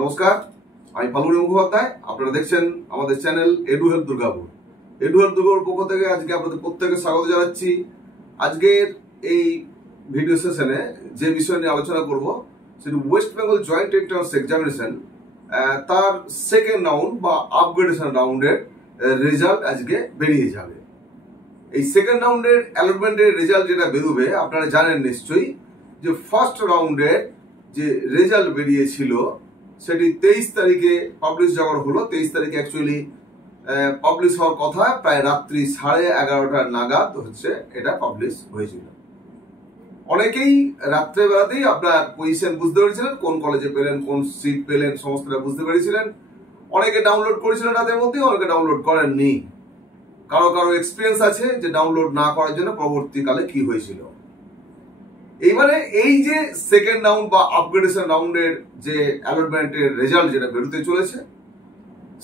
নমস্কার, আমি ফাল্গুনী মুখোপাধ্যায়। আপনারা দেখছেন আমাদের channel edu help Durgapur. Edu help Durgapur পক্ষ থেকে আজকে আপনাদের প্রত্যেকে স্বাগত জানাচ্ছি। আজকের এই ভিডিও সেশনে যে বিষয় নিয়ে আলোচনা করব সেটি West Bengal joint entrance examination তার সেকেন্ড রাউন্ড বা আপগ্রেডেশন রাউন্ডের রেজাল্ট আজকে বেরিয়ে যাবে। এই সেকেন্ড রাউন্ডের অ্যালটমেন্টের রেজাল্ট যেটা বেরোবে আপনারা জানেন নিশ্চয়ই যে ফার্স্ট রাউন্ডের যে রেজাল্ট বেরিয়েছিল সেটি 23 তারিখে পাবলিশ যাওয়ার হলো। 23 তারিখে অ্যাকচুয়ালি পাবলিশ হওয়ার কথা, প্রায় রাত্রি 11:30 নাগাদ হচ্ছে এটা পাবলিশ হয়েছিল। অনেকেই রাত্রেবেলাতেই আপনার পজিশন বুঝতে পেরেছিলেন, কোন কলেজে পেলেন, কোন সিট পেলেন, সমস্তটা বুঝতে পেরেছিলেন। অনেকে ডাউনলোড করেছিলেন রাতের মধ্যে, অনেকে ডাউনলোড করেননি। কারো কারো এক্সপিরিয়েন্স আছে যে ডাউনলোড না করার জন্য পরবর্তীকালে কি হয়েছিল। এইবারে এই যে সেকেন্ড রাউন্ড বা আপগ্রেডেশন রাউন্ডের যে অ্যালটমেন্টের রেজাল্ট যেটা বেরোতে চলেছে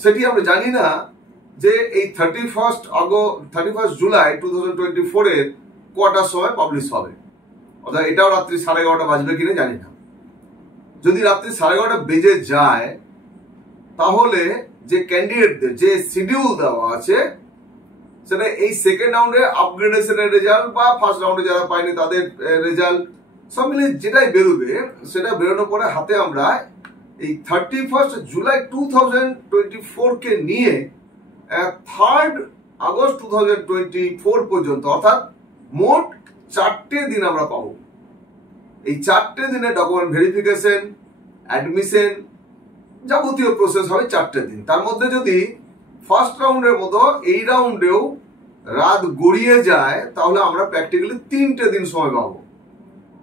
সেটি আমরা জানি না যে এই 31 জুলাই 2024 এর কটার সময় পাবলিশ হবে। অর্থাৎ এটাও রাত্রি 11:30 বাজবে কিনা জানি না। যদি রাত্রি 11:30 বেজে যায় তাহলে যে ক্যান্ডিডেটদের যে শিডিউল দেওয়া আছে সেটা এই সেকেন্ড রাউন্ডে আপগ্রেডেশনের রেজাল্ট বা ফার্স্ট রাউন্ডে যারা পায়নি তাদের রেজাল্ট সব মিলে যেটাই বেরোবে সেটা বেরোনোর পরে হাতে আমরা এই 31 জুলাই 2024 কে নিয়ে 3 আগস্ট 2024 পর্যন্ত অর্থাৎ মোট 4টে দিন আমরা পাবো। এই 4টে দিনে ডকুমেন্ট ভেরিফিকেশন, অ্যাডমিশন, যাবতীয় প্রসেস হবে 4টে দিন। তার মধ্যে যদি ফার্স্ট রাউন্ডের মতো এই রাউন্ডেও রাত গড়িয়ে যায় তাহলে আমরা প্র্যাকটিক্যালি 3টে দিন সময় পাবো।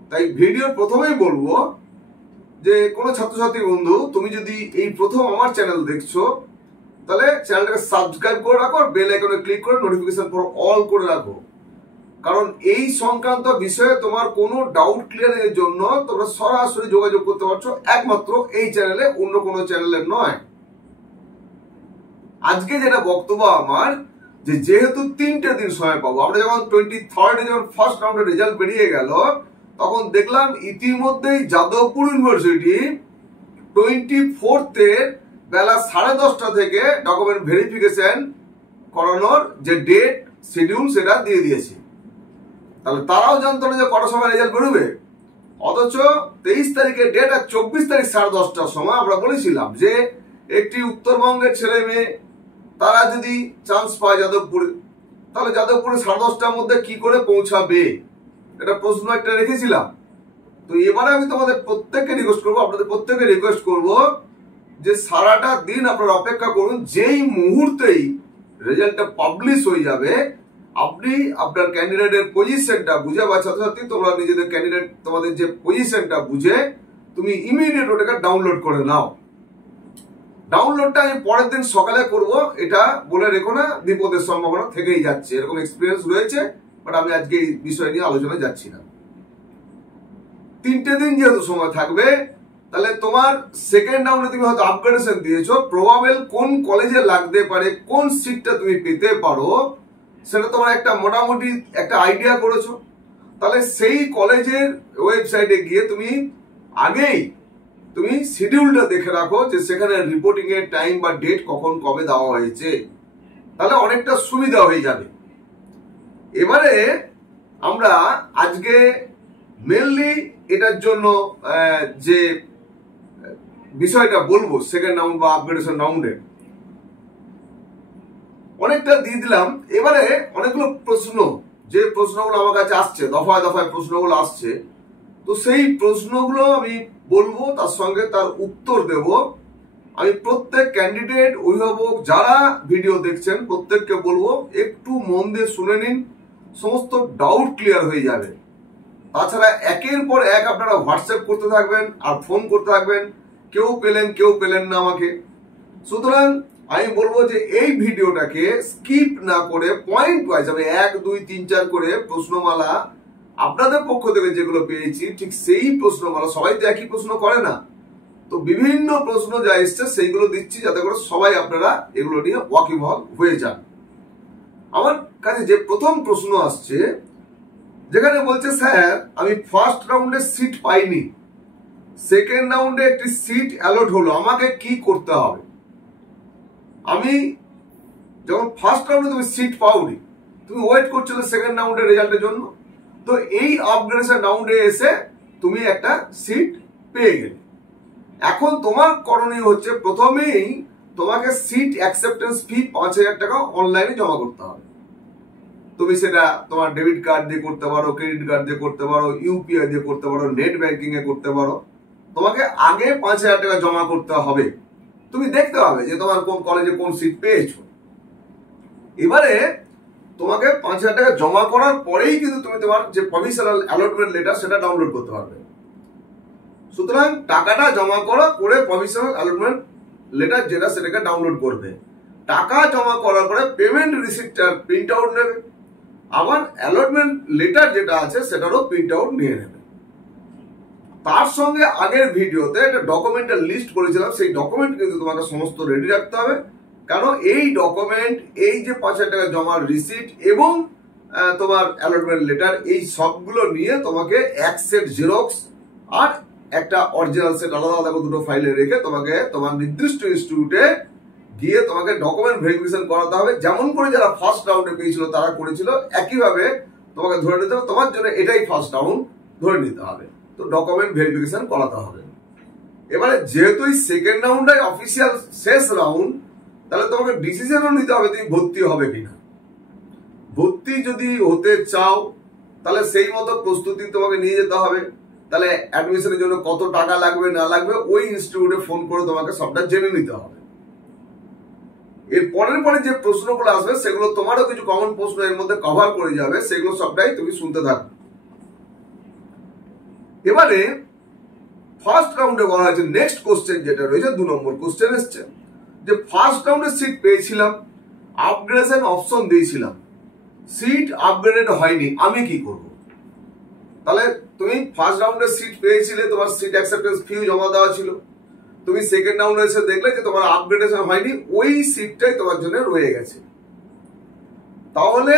তাই ভিডিওর প্রথমেই বলবো যে কোনো ছাত্রছাত্রী বন্ধু, তুমি যদি এই প্রথম আমার চ্যানেল দেখছো তাহলে চ্যানেলটাকে সাবস্ক্রাইব করে রাখো, বেল আইকনে ক্লিক করে নোটিফিকেশন ফর অল করে রাখো। কারণ এই সংক্রান্ত বিষয়ে তোমার কোনো ডাউট ক্লিয়ারিং এর জন্য তোমরা সরাসরি যোগাযোগ করতে পারছো একমাত্র এই চ্যানেলে, অন্য কোনো চ্যানেলের নয়। আজকে যেটা বক্তব্য আমার যে যেহেতু 3টে দিন সময় পাবো, আমরা যখন 23 যখন ফার্স্ট রাউন্ডের রেজাল্ট বেরিয়ে গেল তখন দেখলাম ইতিমধ্যেই যাদবপুর ইউনিভার্সিটি 24 বেলা 10:30 থেকে ডকুমেন্ট ভেরিফিকেশন করানোর যে ডেট শিডিউল সেটা দিয়ে দিয়েছে। তাহলে তারাও জানতো না যে কটার সময় রেজাল্ট বেরোবে, অথচ 23 তারিখের ডেট আর 24 তারিখ 10:30টার সময় আমরা বলেছিলাম যে একটি উত্তরবঙ্গের ছেলে মেয়ে তারা যদি চান্স পায় যাদবপুরে, তাহলে যাদবপুরে 10:30টার মধ্যে কি করে পৌঁছাবে, এটা প্রশ্ন একটা রেখেছিলাম। তো এবারে আমি তোমাদের প্রত্যেককে রিকোয়েস্ট করবো, আপনাদের প্রত্যেককে রিকোয়েস্ট করবো যে সারাটা দিন আপনারা অপেক্ষা করুন। যেই মুহূর্তেই রেজাল্টটা পাবলিশ হয়ে যাবে আপনি আপনার ক্যান্ডিডেটের পজিশনটা বুঝে, বা ছাত্রছাত্রী তোমরা নিজেদের ক্যান্ডিডেট তোমাদের যে পজিশনটা বুঝে তুমি ইমিডিয়েট ওটাকে ডাউনলোড করে নাও। ডাউনলোডটা আমি পরের দিন সকালে করব এটা বলে রেখো না, বিপদের সম্ভাবনা থেকেই যাচ্ছে। এরকম এক্সপিরিয়েন্স রয়েছে, বাট আমি আজকে এই বিষয় নিয়ে আলোচনায় যাচ্ছি না। 3টে দিন যেহেতু সময় থাকবে তাহলে তোমার সেকেন্ড রাউন্ডে তুমি হয়তো আপগ্রেডেশন দিয়েছো, প্রবাবল কোন কলেজে লাগতে পারে, কোন সিটটা তুমি পেতে পারো সেটা তোমার একটা মোটামুটি একটা আইডিয়া করেছো। তাহলে সেই কলেজের ওয়েবসাইটে গিয়ে তুমি আগেই তুমি শিডিউলটা দেখে রাখো যে সেখানে রিপোর্টিং এর টাইম বা ডেট কখন কবে দেওয়া হয়েছে, তাহলে অনেকটা সুবিধা হয়ে যাবে। এবারে আমরা আজকে মেনলি এটার জন্য যে বিষয়টা বলবো সেকেন্ড রাউন্ড বা আপগ্রেডেশন রাউন্ডে অনেকটা দিয়ে দিলাম। এবারে অনেকগুলো প্রশ্ন, যে প্রশ্নগুলো আমার কাছে আসছে, দফায় দফায় প্রশ্নগুলো আসছে, তো সেই প্রশ্নগুলো আমি বলবো, তার সঙ্গে তার উত্তর দেব। আমি প্রত্যেক ক্যান্ডিডেট, অভিভাবক যারা ভিডিও দেখছেন প্রত্যেককে বলবো একটু মন দিয়ে শুনে নিন, সমস্ত ডাউট ক্লিয়ার হয়ে যাবে। তাছাড়া একের পর এক আপনারা হোয়াটসঅ্যাপ করতে থাকবেন আর ফোন করতে থাকবেন, কেউ পেলেন না আমাকে। সুতরাং আমি বলবো যে এই ভিডিওটাকে স্কিপ না করে পয়েন্ট ওয়াইজ আমি 1, 2, 3, 4 করে প্রশ্নমালা আপনাদের পক্ষ থেকে যেগুলো পেয়েছি ঠিক সেই প্রশ্নমালা, সবাই তো একই প্রশ্ন করে না, তো বিভিন্ন প্রশ্ন যা এসছে সেইগুলো দিচ্ছি যাতে করে সবাই আপনারা এগুলো নিয়ে ওয়াকিবহাল হয়ে যান। আমার কাছে যে প্রথম প্রশ্ন আসছে যেখানে বলছে স্যার আমি ফার্স্ট রাউন্ডে সিট পাইনি, সেকেন্ড রাউন্ডে একটি সিট অ্যালট হলো, আমাকে কি করতে হবে? আমি যখন ফার্স্ট রাউন্ডে তুমি সিট পাওনি, তুমি ওয়েট করছিলে সেকেন্ড রাউন্ডের রেজাল্টের জন্য, তো এই আপগ্রেডেশন রাউন্ডে এসে তুমি একটা সিট পেয়ে গেলে। এখন তোমার করণীয় হচ্ছে প্রথমেই তোমাকে সিট অ্যাকসেপ্টেন্স ফি 5,000 টাকা অনলাইনে জমা করতে হবে। তুমি সেটা তোমার ডেবিট কার্ড দিয়ে করতে পারো, ক্রেডিট কার্ড দিয়ে করতে পারো, ইউপিআই দিয়ে করতে পারো, নেট ব্যাংকিং এ করতে পারো। তোমাকে আগে 5,000 টাকা জমা করতে হবে। তুমি দেখতে হবে যে তোমার কোন কলেজে কোন সিট পেয়েছো। এবারে তোমাকে 5,000 টাকা জমা করার পরেই কিন্তু তুমি তোমার যে প্রভিশনাল অ্যালটমেন্ট লেটার সেটা ডাউনলোড করতে পারবে। সুতরাং টাকাটা জমা করে প্রভিশনাল অ্যালটমেন্ট লেটার যেটা সেটাকে ডাউনলোড করবে। টাকা জমা করার পরে পেমেন্ট রিসিপ্টটার প্রিন্ট আউট নেবে, আবার অ্যালটমেন্ট লেটার যেটা আছে সেটারও প্রিন্ট আউট নিয়ে নেবে। তার সঙ্গে আগের ভিডিওতে একটা ডকুমেন্টের লিস্ট করেছিলাম, সেই ডকুমেন্ট কিন্তু তোমাকে সমস্ত রেডি রাখতে হবে। কারণ এই ডকুমেন্ট, এই যে 5,000 টাকা জমার রিসিট এবং তোমার অ্যালটমেন্ট লেটার, এই সবগুলো নিয়ে তোমাকে এক সেট জেরক্স আর একটা অরিজিনাল সেট আলাদা আলাদা দুটো ফাইলে রেখে তোমাকে তোমার নির্দিষ্ট ইনস্টিটিউটে গিয়ে তোমাকে ডকুমেন্ট ভেরিফিকেশন করাতে হবে। যেমন করে যারা ফার্স্ট রাউন্ডে পেয়েছিল তারা করেছিল, একইভাবে তোমাকে ধরে নিতে হবে। তোমার জন্য এটাই ফার্স্ট রাউন্ড ধরে নিতে হবে, তো ডকুমেন্ট ভেরিফিকেশন করাতে হবে। এবারে যেহেতু এই সেকেন্ড রাউন্ডটাই অফিসিয়াল শেষ রাউন্ড, তাহলে তোমাকে ডিসিশনও নিতে হবে তুমি ভর্তি হবে কিনা। ভর্তি যদি হতে চাও তাহলে সেই মতো প্রস্তুতি তোমাকে নিয়ে যেতে হবে। তাহলে অ্যাডমিশনের জন্য কত টাকা লাগবে না লাগবে ওই ইনস্টিটিউটে ফোন করে তোমাকে সবটা জেনে নিতে হবে। এর পরের পরে যে প্রশ্নগুলো আসবে সেগুলো তোমারও কিছু কমন প্রশ্ন এর মধ্যে কভার করে যাবে, সেগুলো সবটাই তুমি শুনতে থাকবে। এবারে ফার্স্ট রাউন্ডে বলা হয়েছে, নেক্সট কোশ্চেন যেটা রয়েছে 2 নম্বর কোশ্চেন এসছে যে ফার্স্ট রাউন্ডে সিট পেয়েছিলাম, আপগ্রেডেশন অপশন দিয়েছিলাম, সিট আপগ্রেডেড হয়নি, আমি কি করব? তাহলে তুমি ফার্স্ট রাউন্ডে সিট পেয়েছিলে, তোমার সিট অ্যাকসেপ্টেন্স ফি জমা দেওয়া ছিল, তুমি সেকেন্ড রাউন্ডে এসে দেখলে যে তোমার আপগ্রেডেশন হয়নি, ওই সিটটাই তোমার জন্য রয়ে গেছে। তাহলে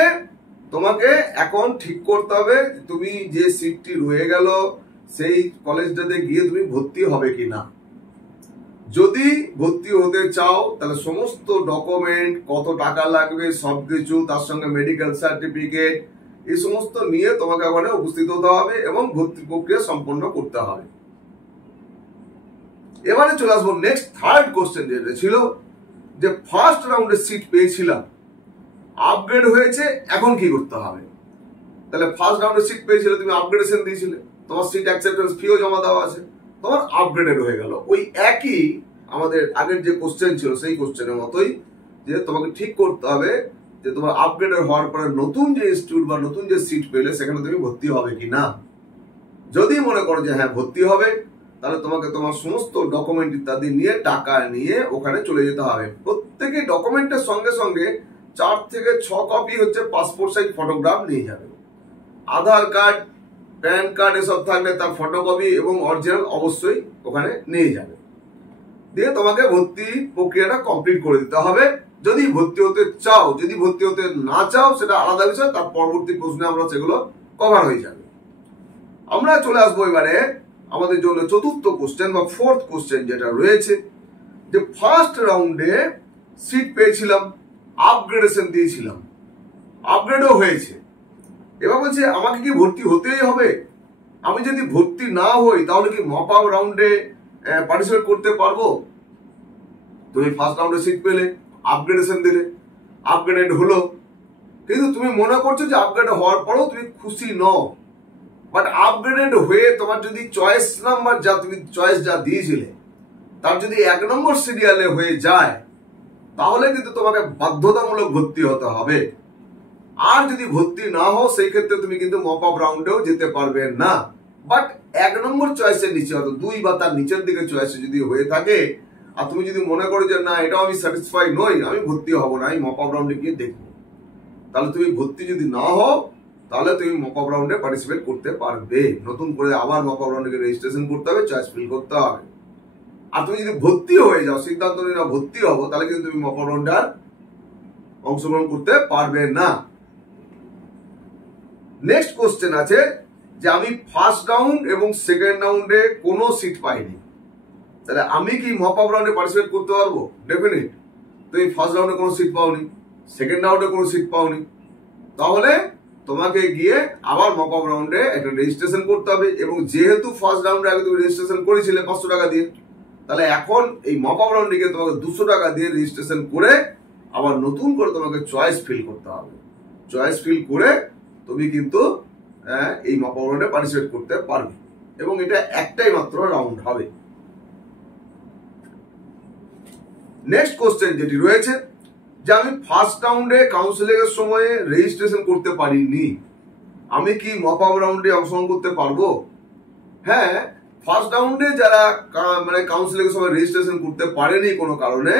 তোমাকে এখন ঠিক করতে হবে তুমি যে সিটটি রয়ে গেল সেই কলেজটাতে গিয়ে তুমি ভর্তি হবে কিনা। যদি ভর্তি হতে চাও তাহলে সমস্ত ডকুমেন্ট, কত টাকা লাগবে সবকিছু, তার সঙ্গে মেডিকেল সার্টিফিকেট, এই সমস্ত নিয়ে তোমাকে ওখানে উপস্থিত হতে হবে এবং ভর্তি প্রক্রিয়া সম্পন্ন করতে হবে। এবারে চলে আসবো নেক্সট থার্ড কোশ্চেন যেটা ছিল যে ফার্স্ট রাউন্ডে সিট পেয়েছিলাম, আপগ্রেড হয়েছে, এখন কি করতে হবে? তাহলে ফার্স্ট রাউন্ডে সিট পেয়েছিলে, তুমি আপগ্রেডেশন দিয়েছিলে, তোমার সিট অ্যাকসেপ্টেন্স ফিও জমা দেওয়া আছে, তোমার আপগ্রেডেড হয়ে গেল। ওই একই আমাদের আগের যে কোশ্চেন ছিল সেই কোশ্চেনের মতোই, যে তোমাকে ঠিক করতে হবে যে তোমার আপগ্রেডেড হওয়ার পরে নতুন যে ইনস্টিটিউট বা নতুন যে সিট পেলে সেখানে তুমি ভর্তি হবে কিনা। যদি মনে করো যে হ্যাঁ ভর্তি হবে, তাহলে তোমাকে তোমার সমস্ত ডকুমেন্ট ইত্যাদি নিয়ে টাকা নিয়ে ওখানে চলে যেতে হবে। প্রত্যেকে ডকুমেন্টের সঙ্গে সঙ্গে 4 থেকে 6 কপি হচ্ছে পাসপোর্ট সাইজ ফটোগ্রাফ নিয়ে যাবে। আধার কার্ড, প্যান কার্ড এসব থাকলে তার ফটোকপি এবং অরিজিনাল অবশ্যই ওখানে নিয়ে যাবে। দিয়ে তোমাকে ভর্তি প্রক্রিয়াটা কমপ্লিট করে দিতে হবে যদি ভর্তি হতে চাও। যদি ভর্তি হতে না চাও সেটা আলাদা বিষয়, তার পরবর্তী প্রশ্নে আমরা সেগুলো কভার হয়ে যাবে। আমরা চলে আসবো এবারে আমাদের জন্য চতুর্থ কোশ্চেন বা ফোর্থ কোশ্চেন যেটা রয়েছে যে ফার্স্ট রাউন্ডে সিট পেয়েছিলাম, আপগ্রেডেশন দিয়েছিলাম, আপগ্রেডও হয়েছে, এবার বলছে আমাকে কি ভর্তি হতেই হবে? আমি যদি ভর্তি না হই তাহলে কি মপ আপ রাউন্ডে পার্টিসিপেট করতে পারবো? তুমি ফার্স্ট রাউন্ডে সিট পেলে, আপগ্রেডেশন দিলে, আপগ্রেডেড হলো, কিন্তু তুমি মনে করছো যে আপগ্রেড হওয়ার পরেও তুমি খুশি নও। বাট আপগ্রেডেড হয়ে তোমার যদি চয়েস নাম্বার যা তুমি চয়েস যা দিয়েছিলে তার যদি 1 নম্বর সিরিয়ালে হয়ে যায় তাহলে কিন্তু তোমাকে বাধ্যতামূলক ভর্তি হতে হবে। আর যদি ভর্তি না হও সেই ক্ষেত্রে তুমি কিন্তু মপ আপ রাউন্ডেও যেতে পারবে না। বাট 1 নম্বর চয়েসের নিচে হয়তো 2 বা তার নিচের দিকে চয়েসে যদি হয়ে থাকে আর তুমি যদি মনে করো যে না এটাও আমি স্যাটিসফাই নই, আমি ভর্তি হব না, আমি মপ আপ রাউন্ডে গিয়ে দেখবো, তাহলে তুমি ভর্তি যদি না হও তাহলে তুমি মপ আপ রাউন্ডে পার্টিসিপেট করতে পারবে। নতুন করে আবার মপ আপ রাউন্ডে রেজিস্ট্রেশন করতে হবে, চয়েস ফিল করতে হবে। আর তুমি যদি ভর্তি হয়ে যাও, সিদ্ধান্ত নিয়ে ভর্তি হবো, তাহলে কিন্তু তুমি মপ আপ রাউন্ডে অংশগ্রহণ করতে পারবে না। নেক্সট কোশ্চেন আছে যে আমি ফার্স্ট রাউন্ড এবং সেকেন্ড রাউন্ডে কোনো সিট পাইনি, তাহলে আমি কি মপ আপ রাউন্ডে পার্টিসিপেট করতে পারবো? ডেফিনেট। তুমি ফার্স্ট রাউন্ডে কোনো সিট পাওনি, সেকেন্ড রাউন্ডে কোনো সিট পাওনি, তাহলে তোমাকে গিয়ে আবার মপ আপ রাউন্ডে একটা রেজিস্ট্রেশন করতে হবে। এবং যেহেতু ফার্স্ট রাউন্ডে আগে তুমি রেজিস্ট্রেশন করেছিলে 500 টাকা দিয়ে, তাহলে এখন এই মপ আপ রাউন্ডে গিয়ে তোমাকে 200 টাকা দিয়ে রেজিস্ট্রেশন করে আবার নতুন করে তোমাকে চয়েস ফিল করতে হবে। চয়েস ফিল করে তুমি কিন্তু এই মপ আপ রাউন্ডে পার্টিসিপেট করতে পারবে, এবং এটা একটাই মাত্র রাউন্ড হবে। নেক্সট কোশ্চেন যেটি রয়েছে, যে আমি ফার্স্ট রাউন্ডে কাউন্সিলিং এর সময় রেজিস্ট্রেশন করতে পারিনি, আমি কি মপ আপ রাউন্ডে অংশগ্রহণ করতে পারবো? হ্যাঁ, ফার্স্ট রাউন্ডে যারা মানে কাউন্সিলিং এর সময় রেজিস্ট্রেশন করতে পারেনি কোনো কারণে,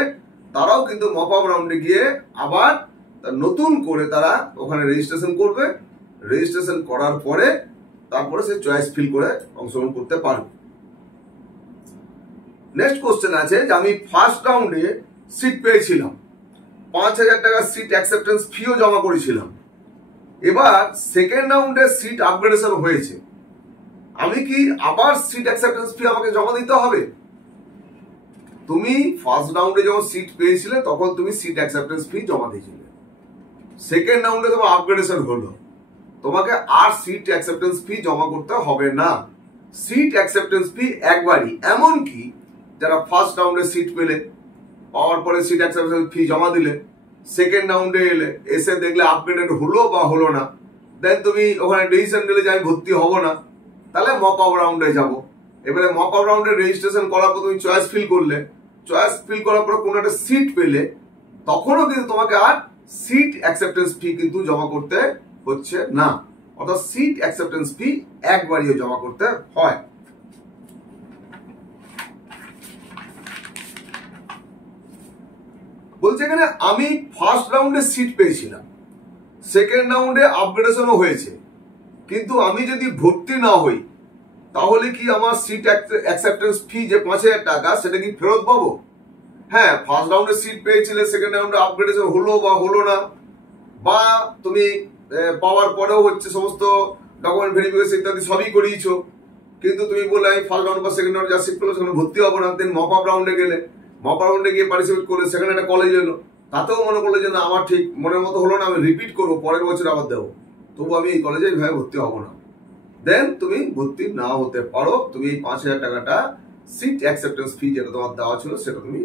তারাও কিন্তু মপ আপ রাউন্ডে গিয়ে আবার নতুন করে তারা ওখানে রেজিস্ট্রেশন করবে। রেজিস্ট্রেশন করার পরে তারপরে সে চয়েস ফিল করে অংশগ্রহণ করতে পারবে। নেক্সট কোশ্চেন আছে, যে আমি ফার্স্ট রাউন্ডে সিট পেয়েছিলাম, 5000 টাকা সিট অ্যাকসেপ্টেন্স ফিও জমা করেছিলাম, এবার সেকেন্ড রাউন্ডে সিট আপগ্রেডেশন হয়েছে, আমি কি আবার সিট অ্যাকসেপ্টেন্স ফি আমাকে জমা দিতে হবে? তুমি ফার্স্ট রাউন্ডে যখন সিট পেয়েছিলে তখন তুমি সিট অ্যাকসেপ্টেন্স ফি জমা দিয়েছিলে, সেকেন্ড রাউন্ডে তোমার আপগ্রেডেশন হলো, তোমাকে আর সিট অ্যাকসেপ্টেন্স ফি জমা করতে হবে না। সিট অ্যাকসেপ্টেন্স ফি একবারই, এমনকি যারা ফার্স্ট রাউন্ডে সিট পেলে, পাওয়ার পরে সিট অ্যাকসেপ্টেন্স ফি জমা দিলে, সেকেন্ড রাউন্ডে এলে, এসে দেখলে আপগ্রেডেড হলো বা হলো না, দেন তুমি ওখানে ডিসিশন নিলে যে আমি ভর্তি হব না, তাহলে মপ আপ রাউন্ডে যাবো। এবারে মপ আপ রাউন্ডে রেজিস্ট্রেশন করার পর তুমি চয়েস ফিল করলে, চয়েস ফিল করার পর কোনো একটা সিট পেলে, তখনও কিন্তু তোমাকে আর সিট অ্যাকসেপ্টেন্স ফি কিন্তু জমা করতে হচ্ছে না, অর্থাৎ সিট অ্যাকসেপ্টেন্স ফি একবারই জমা করতে হয়। বলছে এখানে আমি ফার্স্ট রাউন্ডে সিট পেয়েছিলাম, সেকেন্ড রাউন্ডে আপগ্রেডেশনও হয়েছে, কিন্তু আমি যদি ভর্তি না হই তাহলে কি আমার সিট অ্যাকসেপ্টেন্স ফি যে 5000 টাকা সেটা কি ফেরত পাবো? হ্যাঁ, ফার্স্ট রাউন্ডে সিট পেয়েছিলে, সেকেন্ড রাউন্ডে আপগ্রেডেশন হলো বা হলো না, বা তুমি পাওয়ার পরেও হচ্ছে সমস্ত ডকুমেন্ট ভেরিফিকেশন ইত্যাদি সবই করিয়েছো, কিন্তু তুমি বলে আমি ফার্স্ট রাউন্ড বা সেকেন্ড রাউন্ড যা সিট পেলো সেখানে ভর্তি হবো না, দেন মপ আপ রাউন্ডে গেলে, মপ আপ রাউন্ডে গিয়ে পার্টিসিপেট করলে, সেখানে একটা কলেজ এলো, তাতেও মনে করলে যে না আমার ঠিক মনের মতো হলো না, আমি রিপিট করবো, পরের বছর আবার দেবো, তবু আমি এই কলেজে এইভাবে ভর্তি হবো না, দেন তুমি ভর্তি না হতে পারো। তুমি এই 5000 টাকাটা সিট অ্যাকসেপ্টেন্স ফি যেটা তোমার দেওয়া ছিল সেটা তুমি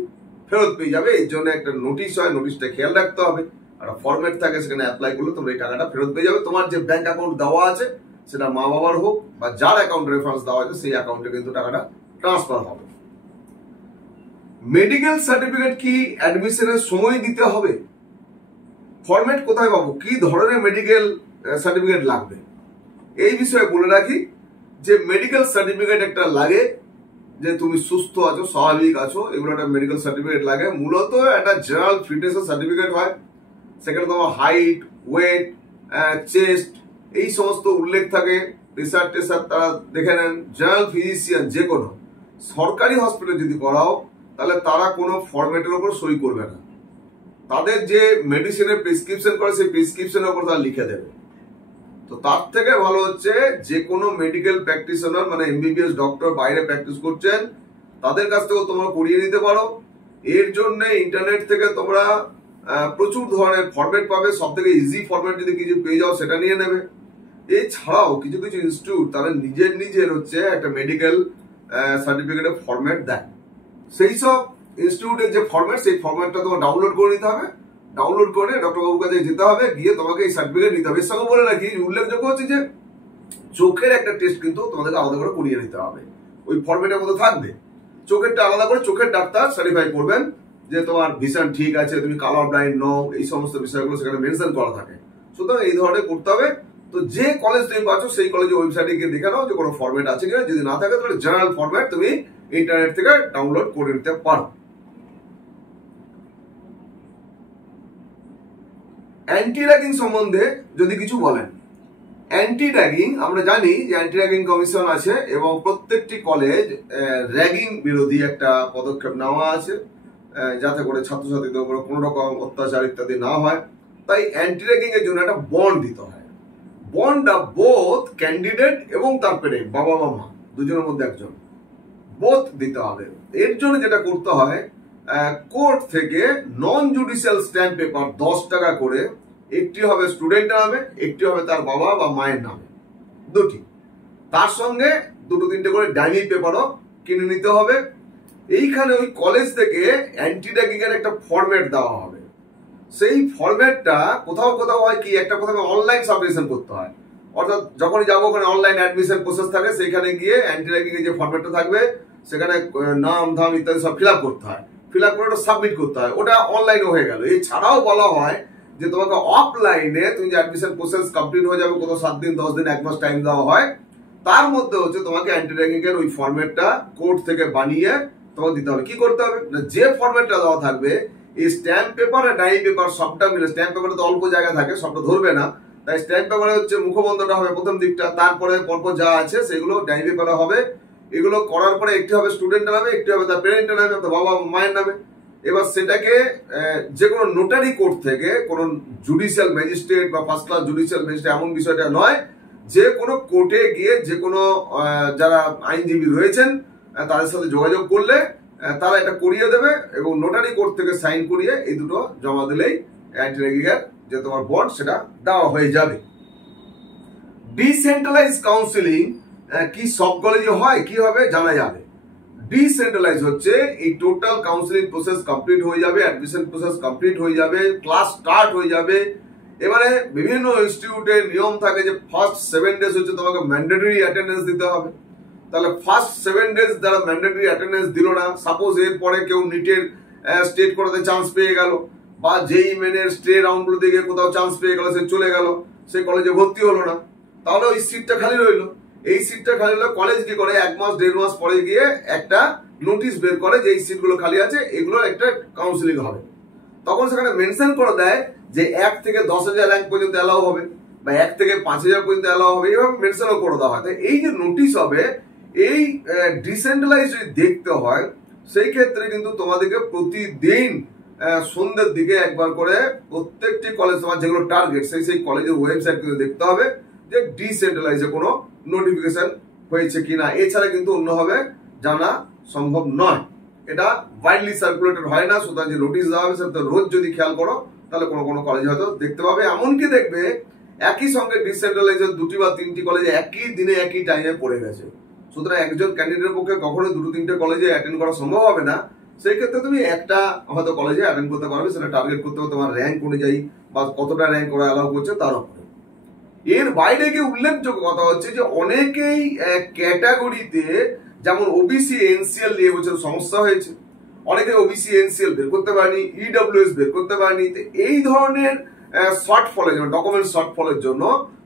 ফেরত পেয়ে যাবে। এই জন্য একটা নোটিশ হয়, নোটিশটা খেয়াল রাখতে হবে, একটা ফরম্যাট থাকে, সেখানে অ্যাপ্লাই করলে তোমরা এই টাকাটা ফেরত পেয়ে যাবে। তোমার যে ব্যাংক অ্যাকাউন্ট দেওয়া আছে সেটা মা বাবার হোক বা যার অ্যাকাউন্ট রেফারেন্স দেওয়া আছে সেই অ্যাকাউন্টে কিন্তু টাকাটা ট্রান্সফার হবে। মেডিকেল সার্টিফিকেট কি অ্যাডমিশনের সময় দিতে হবে? ফরম্যাট কোথায় পাবো, কি ধরনের মেডিকেল সার্টিফিকেট লাগবে? এই বিষয়ে বলে রাখি যে মেডিকেল সার্টিফিকেট একটা লাগে, যে তুমি সুস্থ আছো, স্বাভাবিক আছো, এগুলো একটা মেডিকেল সার্টিফিকেট লাগে। মূলত একটা জেনারেল ফিটনেসের সার্টিফিকেট হয়, সেখানে তোমার হাইট, ওয়েট, চেস্ট এই সমস্ত উল্লেখ থাকে, প্রেসার টেসার তারা দেখে নেন। জেনারেল ফিজিশিয়ান যে কোনো সরকারি হসপিটালে যদি করাও তাহলে তারা কোনো ফরম্যাটের উপর সই করবে না, তাদের যে মেডিসিনের প্রেসক্রিপশন করে সেই প্রেসক্রিপশনের উপর তারা লিখে দেবে। তো তার থেকে ভালো হচ্ছে যে কোনো মেডিকেল প্র্যাকটিশনার মানে এমবিবিএস ডক্টর বাইরে প্র্যাকটিস করছেন তাদের কাছ থেকেও তোমরা করিয়ে নিতে পারো। এর জন্য ইন্টারনেট থেকে তোমরা প্রচুর ধরনের ফরম্যাট পাবে, সব থেকে ইজি ফরম্যাট যদি কিছু পেয়ে যাও সেটা নিয়ে নেবে। এছাড়াও কিছু কিছু ইনস্টিটিউট তারা নিজের হচ্ছে একটা মেডিকেল সার্টিফিকেটের ফরম্যাট দেয়, সেই সব ইনস্টিটিউটের যে ফরম্যাট সেই ফরম্যাটটা তোমার ডাউনলোড করে নিতে হবে। ডাউনলোড করে ডক্টর বাবুর কাছে যেতে হবে, গিয়ে তোমাকে এই সার্টিফিকেট নিতে হবে। এর সঙ্গে বলে রাখি উল্লেখযোগ্য হচ্ছে যে চোখের একটা টেস্ট কিন্তু তোমাদেরকে আলাদা করে করিয়ে নিতে হবে, ওই ফরম্যাটের মধ্যে থাকবে। চোখেরটা আলাদা করে চোখের ডাক্তার সার্টিফাই করবেন যে তোমার ভিশন ঠিক আছে, তুমি কালার ব্লাইন্ড নও, এই সমস্ত বিষয়গুলো সেখানে মেনশন করা থাকে। সুতরাং এই ধরনের করতে হবে। তো যে কলেজ তুমি পাচ্ছ সেই কলেজের ওয়েবসাইটে গিয়ে দেখে নাও যে কোনো ফরম্যাট আছে কিনা, যদি না থাকে তাহলে জেনারেল ফরম্যাট তুমি ইন্টারনেট থেকে ডাউনলোড করে নিতে পারো। অ্যান্টি র্যাগিং সম্বন্ধে যদি কিছু বলেন। অ্যান্টি র্যাগিং আমরা জানি যে অ্যান্টি র্যাগিং কমিশন আছে এবং প্রত্যেকটি কলেজ র্যাগিং বিরোধী একটা পদক্ষেপ নেওয়া আছে, যাতে করে ছাত্রছাত্রীদের উপর কোনো রকম অত্যাচার ইত্যাদি না হয়। তাই অ্যান্টি র্যাগিং এর জন্য একটা বন্ড দিতে হয়। বন্ড অফ বোথ ক্যান্ডিডেট এবং তার পেরেন্ট, বাবা বা মা দুজনের মধ্যে একজন, বোথ দিতে হবে। এর জন্য যেটা করতে হয়, কোর্ট থেকে নন জুডিশিয়াল স্ট্যাম্প পেপার 10 টাকা করে, একটি হবে স্টুডেন্টের নামে, একটি হবে তার বাবা বা মায়ের নামে, দুটি। তার সঙ্গে দুটো তিনটে করে ডাইনি পেপারও কিনে নিতে হবে। এইখানে ওই কলেজ থেকে অ্যান্টি র্যাগিং এর একটা ফরম্যাট দেওয়া হবে। সেই ফরম্যাটটা কোথাও কোথাও হয় কি, একটা প্রথমে অনলাইন সাবমিশন করতে হয়, অর্থাৎ যখনই যাবো ওখানে অনলাইন অ্যাডমিশন প্রসেস থাকে, সেখানে গিয়ে অ্যান্টি র্যাগিং এর যে ফরম্যাটটা থাকবে সেখানে নাম ধাম ইত্যাদি সব ফিল আপ করতে হয়, ফিল আপ করে ওটা সাবমিট করতে হয়, ওটা অনলাইনে হয়ে গেল। এছাড়াও বলা হয় যে তোমাকে অফলাইনে তুমি যে অ্যাডমিশন প্রসেস কমপ্লিট হয়ে যাবে, কত 7 দিন 10 দিন 1 মাস টাইম দেওয়া হয়, তার মধ্যে হচ্ছে তোমাকে অ্যান্টি র্যাগিং এর ওই ফরম্যাটটা কোর্ট থেকে বানিয়ে তোমাকে দিতে হবে। কি করতে হবে না, যে ফরম্যাটটা দেওয়া থাকবে এই স্ট্যাম্প পেপার আর ডায়েরি পেপার সবটা মিলে, স্ট্যাম্প পেপারে তো অল্প জায়গা থাকে, সবটা ধরবে না, তাই স্ট্যাম্প পেপারে হচ্ছে মুখবন্ধটা হবে প্রথম দিকটা, তারপরে পরপর যা আছে সেগুলো ডায়েরি পেপারে হবে। এগুলো করার পরে একটি হবে স্টুডেন্টের নামে, একটি হবে তার প্যারেন্টের নামে, তার বাবা মায়ের নামে। এবার সেটাকে যে কোনো নোটারি কোর্ট থেকে, কোনো জুডিশিয়াল ম্যাজিস্ট্রেট বা ফার্স্ট ক্লাস জুডিশিয়াল ম্যাজিস্ট্রেট এমন বিষয়টা নয়, যে কোনো কোর্টে গিয়ে যে কোনো যারা আইনজীবী রয়েছেন তাদের সাথে যোগাযোগ করলে তারা এটা করিয়ে দেবে, এবং নোটারি কোর্ট থেকে সাইন করিয়ে এই দুটো জমা দিলেই অ্যান্টি র্যাগিং এর যে তোমার বন্ড সেটা দেওয়া হয়ে যাবে। ডিসেন্ট্রালাইজ কাউন্সিলিং কি সব কলেজে হয়, কি হবে জানা যাবে। ডিসেন্ট্রালাইজ হচ্ছে এই টোটাল কাউন্সিলিং প্রসেস কমপ্লিট হয়ে যাবে, অ্যাডমিশন প্রসেস কমপ্লিট হয়ে যাবে, ক্লাস স্টার্ট হয়ে যাবে। এবারে বিভিন্ন ইনস্টিটিউটের নিয়ম থাকে যে ফার্স্ট 7 ডেজ হচ্ছে তোমাকে ম্যান্ডেটরি অ্যাটেন্ডেন্স দিতে হবে। তাহলে ফার্স্ট 7 ডেজ যারা ম্যান্ডেটরি অ্যাটেন্ডেন্স দিল না, সাপোজ এরপরে কেউ নিটের স্টেট করাতে চান্স পেয়ে গেল, বা যেই মেনের স্টে রাউন্ড গুলোতে গিয়ে কোথাও চান্স পেয়ে গেল, সে চলে গেল, সে কলেজে ভর্তি হলো না, তাহলে ওই সিটটা খালি রইলো। এই সিটটা খালি হলে কলেজ কি করে, 1 মাস 1.5 মাস পরে গিয়ে একটা নোটিশ বের করে যে এই সিটগুলো খালি আছে, এগুলোর একটা কাউন্সিলিং হবে। তখন সেখানে মেনশন করে দেয় যে 1 থেকে 10,000 র্যাঙ্ক পর্যন্ত অ্যালাউ হবে, বা 1 থেকে 5,000 পর্যন্ত অ্যালাউ হবে, এইভাবে মেনশনও করে দেওয়া হয়। এই যে নোটিশ হবে, এই ডিসেন্ট্রালাইজ যদি দেখতে হয়, সেই ক্ষেত্রে কিন্তু তোমাদেরকে প্রতিদিন সন্ধ্যের দিকে একবার করে প্রত্যেকটি কলেজ, তোমার যেগুলো টার্গেট সেই কলেজের ওয়েবসাইট কিন্তু দেখতে হবে যে ডিসেন্ট্রালাইজে কোনো নোটিফিকেশন হয়েছে কিনা। এছাড়া কিন্তু অন্যভাবে জানা সম্ভব নয়, এটা ওয়াইডলি সার্কুলেটেড হয় না। সুতরাং যে নোটিশ দেওয়া হবে সেটা রোজ যদি খেয়াল করো, তাহলে কোনো কোনো কলেজ হয়তো দেখতে পাবে। এমনকি দেখবে একই সঙ্গে ডিসেন্ট্রালাইজের 2টি বা 3টি কলেজে একই দিনে একই টাইমে পড়ে গেছে। সুতরাং একজন ক্যান্ডিডেটের পক্ষে কখনো 2-3টে কলেজে অ্যাটেন্ড করা সম্ভব হবে না। সেই ক্ষেত্রে তুমি একটা হয়তো কলেজে অ্যাটেন্ড করতে পারবে, সেটা টার্গেট করতে হবে তোমার র্যাঙ্ক অনুযায়ী বা কতটা র্যাঙ্ক ওরা অ্যালাউ করছে তার উপরে। এর বাইরে গিয়ে উল্লেখযোগ্য কথা হচ্ছে যে অনেকেই ক্যাটাগরিতে, যেমন ওবিসি এনসিএল নিয়ে বছর সমস্যা হয়েছে, অনেকে ওবিসি এনসিএল বের করতে পারেনি, ইডব্লিউএস বের করতে পারেনি। এই ধরনের শর্ট ফলের জন্য, ডকুমেন্ট শর্ট ফলের জন্য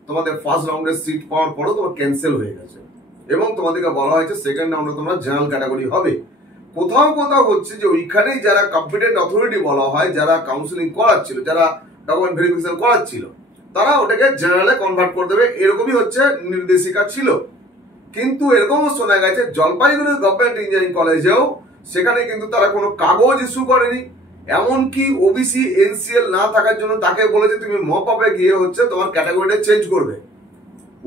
তোমাদের ফার্স্ট রাউন্ডের সিট পাওয়ার পরও তোমার ক্যান্সেল হয়ে গেছে, এবং তোমাদেরকে বলা হয়েছে সেকেন্ড রাউন্ডে তোমরা জেনারেল ক্যাটাগরি হবে। কোথাও কোথাও হচ্ছে যে ওইখানেই যারা কম্পিটেন্ট অথরিটি বলা হয়, যারা কাউন্সিলিং করাচ্ছিল, যারা ডকুমেন্ট ভেরিফিকেশন করাচ্ছিল, তারা ওটাকে জেনারেলে কনভার্ট করে দেবে, এরকমই হচ্ছে নির্দেশিকা ছিল। কিন্তু এরকমও শোনা গেছে জলপাইগুড়ি গভর্নমেন্ট ইঞ্জিনিয়ারিং কলেজেও সেখানে কিন্তু তারা কোনো কাগজ ইস্যু করেনি, এমনকি ওবিসি এনসিএল না থাকার জন্য তাকে বলেছে তুমি মপ আপে গিয়ে হচ্ছে তোমার ক্যাটাগরিটা চেঞ্জ করবে।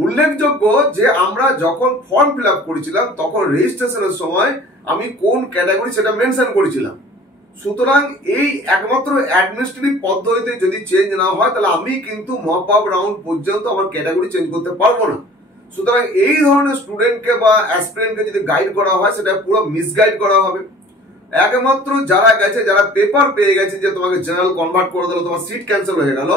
উল্লেখযোগ্য যে আমরা যখন ফর্ম ফিল আপ করেছিলাম তখন রেজিস্ট্রেশনের সময় আমি কোন ক্যাটাগরি সেটা মেনশন করেছিলাম। সুতরাং এই একমাত্র অ্যাডমিনিস্ট্রেটিভ পদ্ধতিতে যদি চেঞ্জ না হয়, তাহলে আমি কিন্তু মপ আপ রাউন্ড পর্যন্ত আমার ক্যাটাগরি চেঞ্জ করতে পারবো না। সুতরাং এই ধরনের স্টুডেন্টকে বা অ্যাসপিরেন্টকে যদি গাইড করা হয়, সেটা পুরো মিসগাইড করা হবে। একমাত্র যারা গেছে, যারা পেপার পেয়ে গেছে যে তোমাকে জেনারেল কনভার্ট করে দিল, তোমার সিট ক্যান্সেল হয়ে গেল,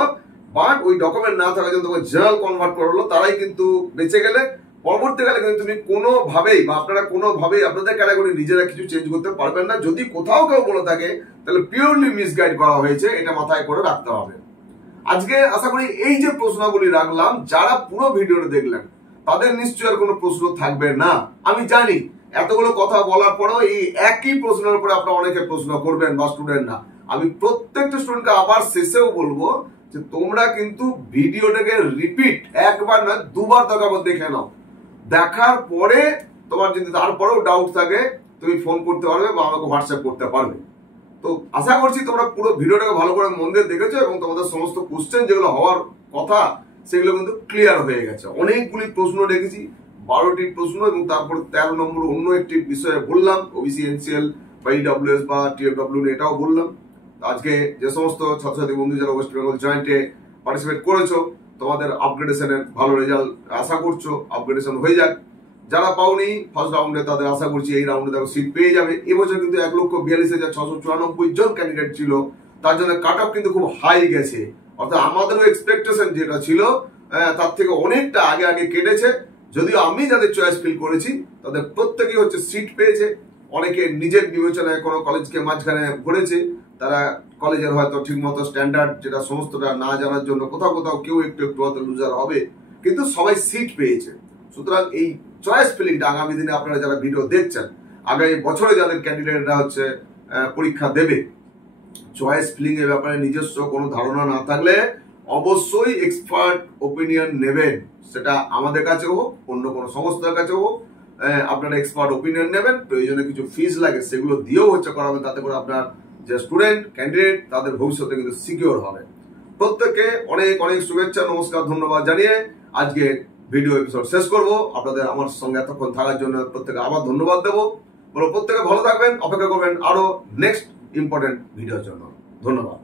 বাট ওই ডকুমেন্ট না থাকার জন্য তোমাকে জেনারেল কনভার্ট করে দিল, তারাই কিন্তু বেঁচে গেলে। পরবর্তীকালে কিন্তু তুমি কোনোভাবেই বা আপনারা কোনোভাবেই আপনাদের ক্যাটাগরি নিজেরা কিছু চেঞ্জ করতে পারবেন না। যদি কোথাও কেউ বলে থাকে তাহলে পিওরলি মিসগাইড করা হয়েছে, এটা মাথায় করে রাখতে হবে। আজকে আশা করি এই যে প্রশ্নগুলি রাখলাম, যারা পুরো ভিডিওটা দেখলেন তাদের নিশ্চয়ই আর কোনো প্রশ্ন থাকবে না। আমি জানি এতগুলো কথা বলার পরেও এই একই প্রশ্নের উপরে আপনারা অনেকে প্রশ্ন করবেন বা স্টুডেন্ট না। আমি প্রত্যেকটা স্টুডেন্টকে আবার শেষেও বলবো যে তোমরা কিন্তু ভিডিওটাকে রিপিট একবার না 2বার দরকার দেখে নাও। দেখার পরে তোমার যদি তারপরেও ডাউট থাকে তুমি ফোন করতে পারবে বা আমাকে হোয়াটসঅ্যাপ করতে পারবে। তো আশা করছি তোমরা পুরো ভিডিওটাকে ভালো করে মন দিয়ে দেখেছো এবং তোমাদের সমস্ত কোশ্চেন যেগুলো হওয়ার কথা সেগুলো কিন্তু ক্লিয়ার হয়ে গেছে। অনেকগুলি প্রশ্ন রেখেছি, 12টি প্রশ্ন, এবং তারপর 13 নম্বর অন্য একটি বিষয়ে বললাম, ওবিসি এনসিএল বা ইডব্লিউএস বা টিএফডব্লিউ এটাও বললাম। আজকে যে সমস্ত ছাত্রছাত্রী বন্ধু যারা ওয়েস্ট বেঙ্গল জয়েন্টে পার্টিসিপেট করেছো, তোমাদের আপগ্রেডেশনের ভালো রেজাল্ট আশা করছো, আপগ্রেডেশন হয়ে যাক। যারা পাওনি ফার্স্ট রাউন্ডে, তাদের আশা করছি এই রাউন্ডে দেখো সিট পেয়ে যাবে। এবছর কিন্তু 1,42,694 জন ক্যান্ডিডেট ছিল, তার জন্য কাট অফ কিন্তু খুব হাই গেছে। অর্থাৎ আমাদেরও এক্সপেকটেশন যেটা ছিল তার থেকে অনেকটা আগে আগে কেটেছে। যদিও আমি যাদের চয়েস ফিল করেছি তাদের প্রত্যেকেই হচ্ছে সিট পেয়েছে। অনেকে নিজের বিবেচনায় কোনো কলেজকে মাঝখানে ভরেছে, তারা কলেজের হয়তো ঠিকমতো স্ট্যান্ডার্ড যেটা সমস্তটা না জানার জন্য কোথাও কোথাও কেউ একটু একটু হয়তো লুজার হবে, কিন্তু সবাই সিট পেয়েছে। সুতরাং এই চয়েস ফিলিংটা আগামী দিনে আপনারা যারা ভিডিও দেখছেন, আগামী বছরে যাদের ক্যান্ডিডেটরা হচ্ছে পরীক্ষা দেবে, চয়েস ফিলিং এর ব্যাপারে নিজস্ব কোনো ধারণা না থাকলে অবশ্যই এক্সপার্ট ওপিনিয়ন নেবেন। সেটা আমাদের কাছে হোক, অন্য কোনো সংস্থার কাছে হোক, আপনারা এক্সপার্ট ওপিনিয়ন নেবেন। প্রয়োজনে কিছু ফিস লাগে সেগুলো দিয়েও হচ্ছে করাবেন, তাতে করে আপনার যে স্টুডেন্ট ক্যান্ডিডেট তাদের ভবিষ্যতে কিন্তু সিকিউর হবে। প্রত্যেককে অনেক অনেক শুভেচ্ছা, নমস্কার, ধন্যবাদ জানিয়ে আজকে ভিডিও এপিসোড শেষ করব। আপনাদের আমার সঙ্গে এতক্ষণ থাকার জন্য প্রত্যেকে আবার ধন্যবাদ দেবো। বলো প্রত্যেকে ভালো থাকবেন, অপেক্ষা করবেন আরো নেক্সট ইম্পর্টেন্ট ভিডিওর জন্য। ধন্যবাদ।